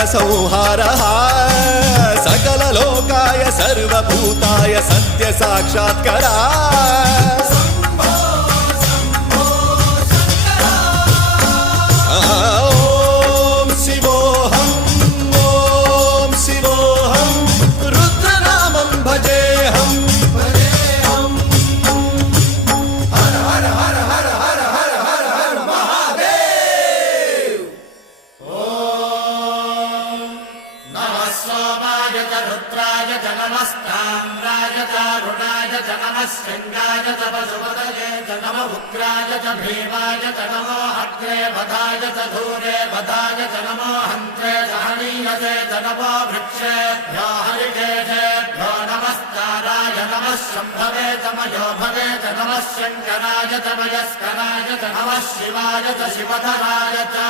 नरसंहारः सकललोकाय सर्वभूताय सत्य साक्षात्करा शृंगाय च पशुपतये च नमो उग्राय च भीमाय च नमो अग्रे वधाय च धूरे वधाय च नमो हन्त्रे सहनीयसे च नमो वृक्षेभ्यो हरिकेशेभ्यो नमस्काराय नमः शम्भवे च मयो भवे च नमः शङ्कराय च मयस्कराय च नमः शिवाय च शिवधराय च